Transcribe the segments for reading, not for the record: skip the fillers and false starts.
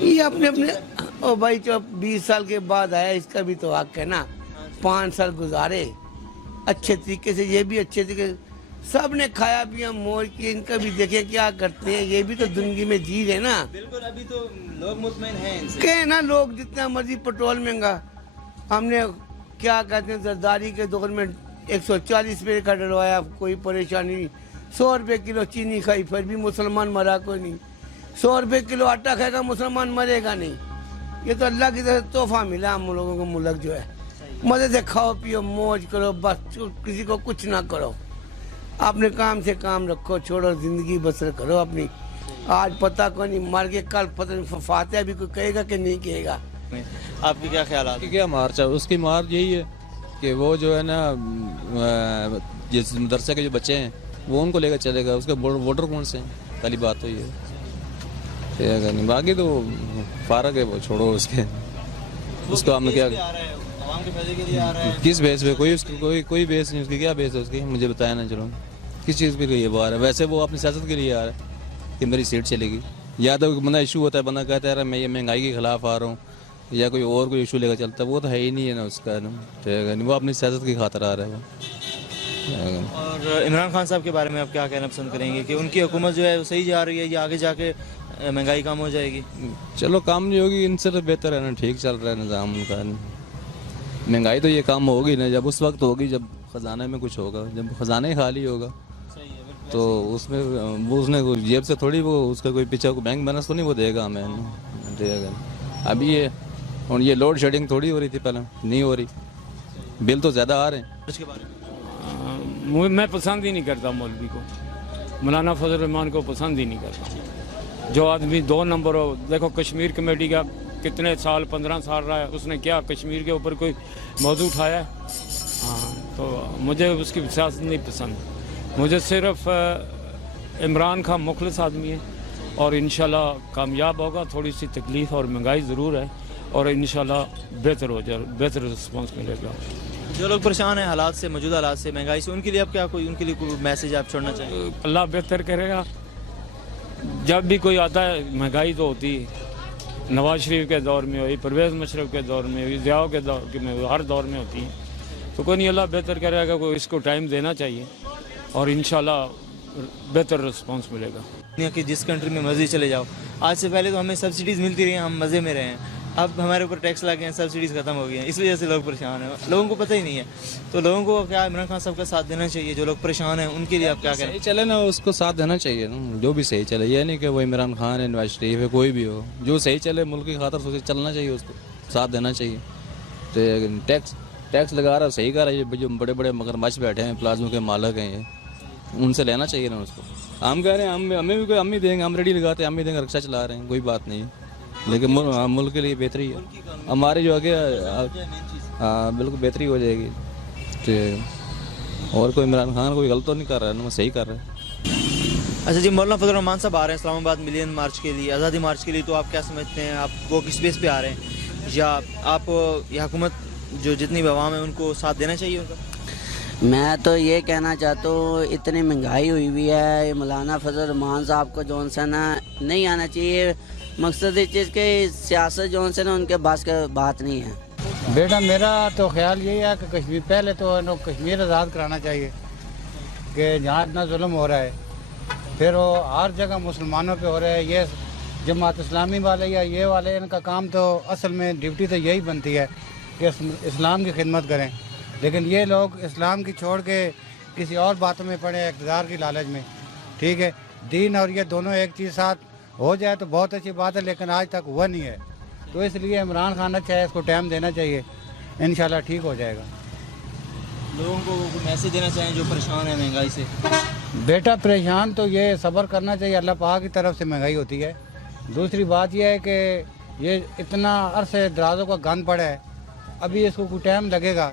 یہ اپنے او بھائی جو 20 سال کے بعد آیا اس کا بھی تو حق ہے نا. 5 سال گزارے اچھے طریقے سے, یہ بھی اچھے طریقے سے, سب نے کھایا پیا موج کی. ان کا بھی دیکھیں کیا کرتے ہیں, یہ بھی تو زندگی میں جی رہے نا. بالکل, ابھی تو لوگ مطمئن ہیں ان سے. کہ نا لوگ جتنا مرضی پٹرول مہنگا, ہم نے کیا کہتے ہیں زرداری کے دور میں 140 روپے کا ڈلوایا, کوئی پریشانی نہیں. 100 روپے کلو چینی کھائی پھر بھی مسلمان مرا کوئی نہیں. 100 روپے کلو آٹا کھائے گا مسلمان مرے گا نہیں. یہ تو اللہ کی طرف سے تحفہ ملا ہم لوگوں کو. ملک جو ہے مزے سے کھاؤ پیو موج کرو, بس کسی کو کچھ نہ کرو, اپنے کام سے کام رکھو, چھوڑو, زندگی بسر کرو اپنی. آج پتہ کوئی نہیں, مر کے کل پتہ نہیں فاتحہ بھی کوئی کہے گا کہ نہیں کہے گا. آپ کے کیا خیالات ہیں؟ کیا مار چاہے اس کی مار یہی ہے کہ وہ جو ہے نا جس مدرسے کے جو بچے ہیں وہ ان کو لے کر چلے گا. اس کے ووٹر کون سے ہیں, پہلی بات تو یہ ہے. باقی تو فارغ ہے, وہ چھوڑو اس کے. اس کو ہم نے کیا عوام کے فائدے کے لیے آ رہا ہے. کس بیس پہ, کوئی بیس نہیں اس کی. کیا بیس ہے اس کی مجھے بتایا نا. چلو کس چیز پہ یہ وہ آ رہا ہے. ویسے وہ اپنی سیاست کے لیے آ رہا ہے کہ میری سیٹ چلے گی. یا تو بندہ ایشو ہوتا ہے, بندہ کہتا ہے میں یہ مہنگائی کے خلاف آ رہا ہوں, یا کوئی اور کوئی ایشو لے کر چلتا ہے. وہ تو ہے ہی نہیں ہے نا اس کا, وہ اپنی سیاست کی خاطر آ رہا ہے وہ. اور عمران خان صاحب کے بارے میں آپ کیا کہنا پسند کریں گے کہ ان کی حکومت جو ہے وہ صحیح جا رہی ہے یا آگے جا کے مہنگائی کم ہو جائے گی؟ چلو کام نہیں ہوگی, ان سے تو بہتر ہے نا, ٹھیک چل رہا ہے نظام ان کا. مہنگائی تو یہ کام ہوگی نا جب اس وقت ہوگی جب خزانے میں کچھ ہوگا. جب خزانہ ہی خالی ہوگا تو اس میں وہ اس نے جیب سے تھوڑی, وہ اس کا کوئی پیچھے کو بینک بیلنس تو نہیں وہ دے گا ہمیں, دے گا. ابھی یہ اور یہ لوڈ شیڈنگ تھوڑی ہو رہی تھی پہلے, نہیں ہو رہی. بل تو زیادہ آ رہے ہیں. اس کے بارے میں میں پسند ہی نہیں کرتا مولوی کو, مولانا فضل الرحمان کو پسند ہی نہیں کرتا. جو آدمی 2 نمبر ہو, دیکھو کشمیر کمیٹی کا کتنے سال 15 سال رہا ہے, اس نے کیا کشمیر کے اوپر کوئی موضوع اٹھایا ہے؟ ہاں, تو مجھے اس کی سیاست نہیں پسند. مجھے صرف عمران خان مخلص آدمی ہے اور انشاءاللہ کامیاب ہوگا. تھوڑی سی تکلیف اور مہنگائی ضرور ہے اور انشاءاللہ بہتر ہو جائے, بہتر رسپانس ملے گا. جو لوگ پریشان ہیں حالات سے, موجودہ حالات سے, مہنگائی سے, ان کے لیے آپ کیا ان کے لیے کوئی میسج آپ چھوڑنا چاہیں گے؟ اللہ بہتر کرے گا. جب بھی کوئی آتا ہے مہنگائی تو ہوتی ہے, نواز شریف کے دور میں ہوئی, پرویز مشرف کے دور میں ہوئی, ضیاء کے دور میں ہوئی, ہر دور میں ہوتی ہیں. تو کوئی نہیں, اللہ بہتر کرے گا. کوئی اس کو ٹائم دینا چاہیے اور انشاءاللہ بہتر رسپانس ملے گا. دنیا کی جس کنٹری میں مرضی چلے جاؤ, آج سے پہلے تو ہمیں سبسڈیز ملتی رہی ہیں, ہم مزے میں رہے ہیں. اب ہمارے اوپر ٹیکس لگے ہیں, سبسڈیز ختم ہو گئی ہیں, اس وجہ سے لوگ پریشان ہیں. لوگوں کو پتہ ہی نہیں ہے. تو لوگوں کو کیا عمران خان صاحب کا ساتھ دینا چاہیے. جو لوگ پریشان ہیں ان کے لیے آپ کیا کہیں؟ صحیح چلے نا, اس کو ساتھ دینا چاہیے نا, جو بھی صحیح چلے. یہ نہیں کہ وہ عمران خان ہے, نواز شریف ہے, کوئی بھی ہو, جو صحیح چلے ملک کی خاطر سوچے چلنا چاہیے, اس کو ساتھ دینا چاہیے. تو ٹیکس لگا رہا ہے, صحیح کر رہا ہے. یہ جو بڑے بڑے مگرمچھ بیٹھے ہیں, پلازموں کے مالک ہیں, یہ ان سے لینا چاہیے نا اس کو. ہم کہہ رہے ہیں ہمیں بھی کوئی ہم ہی دیں گے, ہم ریڈی لگاتے ہیں, ہم ہی دیں گے, رکشہ چلا رہے ہیں, کوئی بات نہیں. لیکن ملک کے لیے بہتری ہے ہماری جو آگے. ہاں بالکل بہتری ہو جائے گی. اور کوئی عمران خان کوئی غلط تو نہیں کر رہا ہے نا, وہ صحیح کر رہا ہے. اچھا جی, مولانا فضل الرحمان صاحب آ رہے ہیں اسلام آباد ملین مارچ کے لیے, آزادی مارچ کے لیے. تو آپ کیا سمجھتے ہیں, آپ وہ کس بیس پہ آ رہے ہیں, یا آپ یہ حکومت جو جتنی بھی عوام ہے ان کو ساتھ دینا چاہیے ان کا؟ میں تو یہ کہنا چاہتا ہوں, اتنی مہنگائی ہوئی ہے, مولانا فضل الرحمان صاحب کو جو ہے نا نہیں آنا چاہیے. مقصد اس چیز کہ سیاست جو ہے نا ان کے پاس کا بات نہیں ہے. بیٹا میرا تو خیال یہی ہے کہ کشمیر پہلے تو کشمیر آزاد کرانا چاہیے, کہ جہاں اتنا ظلم ہو رہا ہے, پھر وہ ہر جگہ مسلمانوں پہ ہو رہا ہے. یہ جماعت اسلامی والے یا یہ والے, ان کا کام تو اصل میں ڈیوٹی تو یہی بنتی ہے کہ اسلام کی خدمت کریں. لیکن یہ لوگ اسلام کی چھوڑ کے کسی اور باتوں میں پڑے, اقتدار کی لالچ میں. ٹھیک ہے, دین اور یہ دونوں ایک چیز ساتھ ہو جائے تو بہت اچھی بات ہے, لیکن آج تک ہوا نہیں ہے. تو اس لیے عمران خان اچھا ہے, اس کو ٹائم دینا چاہیے, انشاءاللہ ٹھیک ہو جائے گا. لوگوں کو میسج دینا چاہیں جو پریشان ہیں مہنگائی سے؟ بیٹا پریشان تو یہ صبر کرنا چاہیے, اللہ پاک کی طرف سے مہنگائی ہوتی ہے. دوسری بات یہ ہے کہ یہ اتنا عرصے درازوں کا گند پڑا ہے, ابھی اس کو کوئی ٹائم لگے گا.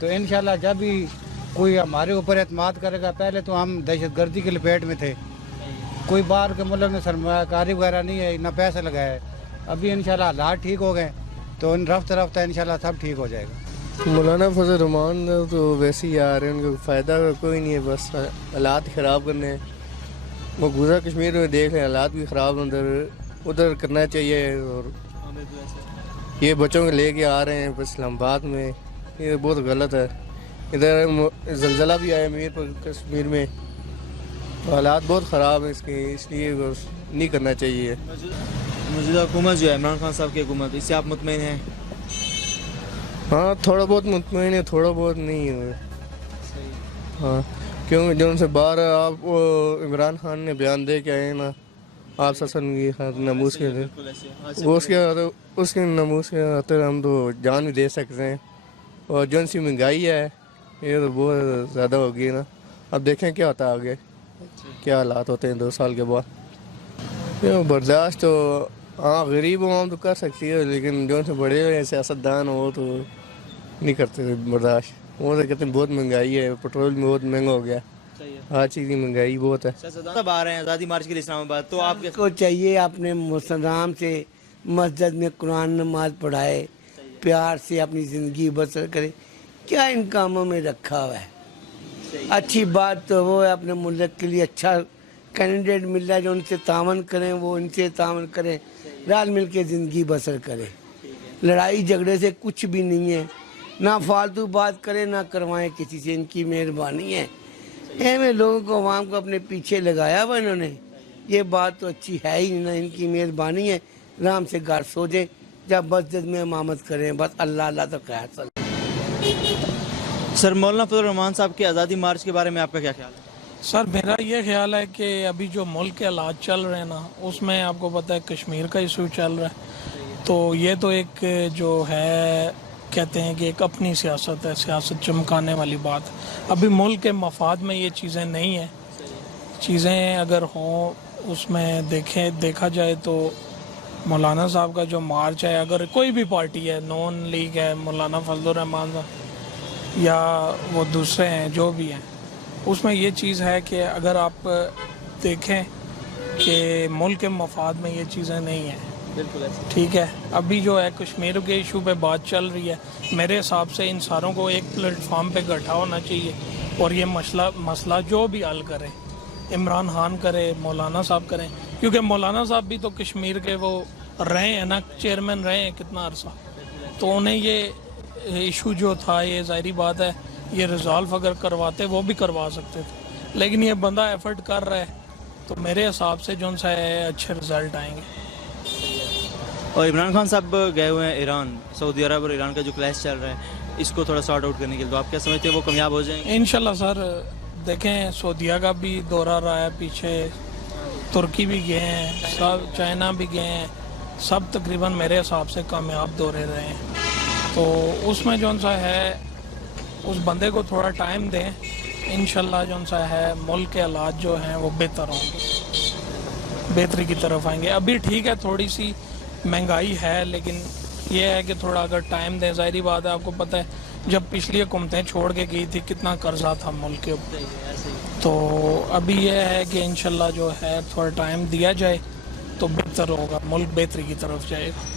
تو انشاءاللہ جب بھی کوئی ہمارے اوپر اعتماد کرے گا, پہلے تو ہم دہشت گردی کے لپیٹ میں تھے, کوئی باہر کے ملک میں سرمایہ کاری وغیرہ نہیں ہے, نہ پیسہ لگایا ہے. ابھی انشاءاللہ حالات ٹھیک ہو گئے تو رفتہ انشاءاللہ سب ٹھیک ہو جائے گا. مولانا فضل الرحمان تو ویسے ہی آ رہے ہیں, ان کو فائدہ کوئی نہیں ہے, بس حالات خراب کرنے ہیں. مقبوضہ کشمیر میں دیکھ رہے ہیں حالات بھی خراب ہیں, ادھر کرنا چاہیے. اور یہ بچوں کو لے کے آ رہے ہیں بس اسلام آباد میں, یہ بہت غلط ہے. ادھر زلزلہ بھی آیا میر پر کشمیر میں, حالات بہت خراب ہیں اس لیے نہیں کرنا چاہیے. موجودہ حکومت جو ہے عمران خان صاحب کی حکومت, اس سے آپ مطمئن ہیں؟ ہاں تھوڑا بہت مطمئن ہے, تھوڑا بہت نہیں ہے. ہاں کیونکہ جو ان سے باہر آپ عمران خان نے بیان دے کے آئے نا, آپ سسن کی ناموس کے اس کے ناموس کے خاطر ہم تو جان بھی دے سکتے ہیں. اور جو ان سی مہنگائی ہے یہ تو بہت زیادہ ہو گئی نا. اب دیکھیں کیا ہوتا ہے آگے, کیا حالات ہوتے ہیں 2 سال کے بعد. یہ برداشت تو ہاں غریب عوام تو کر سکتی ہے, لیکن جو ان سے بڑے ہوئے سیاستدان ہو تو نہیں کرتے برداشت. وہ تو کہتے ہیں بہت مہنگائی ہے, پیٹرول میں بہت مہنگا ہو گیا, ہر چیز کی مہنگائی بہت ہے. سب آ رہے ہیں آزادی مارچ کے لیے اسلام آباد, تو آپ کو چاہیے اپنے مسلمان سے مسجد میں قرآن نماز پڑھائے, پیار سے اپنی زندگی بسر کرے. کیا ان کاموں میں رکھا ہوا ہے؟ اچھی بات تو وہ ہے اپنے ملک کے لیے اچھا کینڈیڈیٹ مل رہا ہے جو ان سے تعاون کریں, وہ ان سے تعاون کریں, رل مل کے زندگی بسر کرے. لڑائی جھگڑے سے کچھ بھی نہیں ہے, نہ فالتو بات کرے نہ کروائیں کسی سے, ان کی مہربانی ہے. میں لوگوں کو عوام کو اپنے پیچھے لگایا ہوا انہوں نے, یہ بات تو اچھی ہے ہی نہیں. ان کی مہربانی ہے, آرام سے گھر سو جائیں, جب مسجد میں امامت کریں, بس اللہ اللہ تو خیر. سر مولانا فضل الرحمان صاحب کے آزادی مارچ کے بارے میں آپ کا کیا خیال ہے؟ سر میرا یہ خیال ہے کہ ابھی جو ملک کے حالات چل رہے ہیں نا, اس میں آپ کو پتہ ہے کشمیر کا ایشو چل رہا ہے, تو یہ تو ایک جو ہے کہتے ہیں کہ ایک اپنی سیاست ہے, سیاست چمکانے والی بات. ابھی ملک کے مفاد میں یہ چیزیں نہیں ہیں. چیزیں اگر ہوں اس میں دیکھا جائے تو مولانا صاحب کا جو مارچ ہے, اگر کوئی بھی پارٹی ہے, نون لیگ ہے, مولانا فضل الرحمان صاحب یا وہ دوسرے ہیں جو بھی ہیں, اس میں یہ چیز ہے کہ اگر آپ دیکھیں کہ ملک کے مفاد میں یہ چیزیں نہیں ہیں. ٹھیک ہے, ابھی جو ہے کشمیر کے ایشو پہ بات چل رہی ہے, میرے حساب سے ان ساروں کو ایک پلیٹ فارم پہ اکٹھا ہونا چاہیے اور یہ مسئلہ جو بھی حل کرے, عمران خان کرے, مولانا صاحب کریں, کیونکہ مولانا صاحب بھی تو کشمیر کے وہ رہے ہیں نا, چیئرمین رہے ہیں کتنا عرصہ, تو انہیں یہ ایشو جو تھا یہ ظاہری بات ہے یہ ریزالو اگر کرواتے وہ بھی کروا سکتے تھے, لیکن یہ بندہ ایفرٹ کر رہا ہے, تو میرے حساب سے جو ان سے اچھے رزلٹ آئیں گے. اور عمران خان صاحب گئے ہوئے ہیں ایران, سعودی عرب اور ایران کا جو کلیش چل رہا ہے اس کو تھوڑا سارٹ آؤٹ کرنے کے لیے, تو آپ کیا سمجھتے ہیں وہ کامیاب ہو جائیں گے؟ انشاءاللہ سر, دیکھیں سعودیہ کا بھی دورہ رہا ہے پیچھے, ترکی بھی گئے ہیں, سب چائنا بھی گئے ہیں, سب تقریباً میرے حساب سے کامیاب دورے رہے ہیں. تو اس میں جو سا ہے اس بندے کو تھوڑا ٹائم دیں, انشاءاللہ جو سا ہے ملک کے حالات جو ہیں وہ بہتر ہوں گے, بہتری کی طرف آئیں گے. ابھی ٹھیک ہے تھوڑی سی مہنگائی ہے, لیکن یہ ہے کہ تھوڑا اگر ٹائم دیں, ظاہری بات ہے آپ کو پتہ ہے جب پچھلی حکومتیں چھوڑ کے گئی تھی کتنا قرضہ تھا ملک کے اوپر, تو ابھی یہ ہے کہ انشاءاللہ جو ہے تھوڑا ٹائم دیا جائے تو بہتر ہوگا, ملک بہتری کی طرف جائے گا.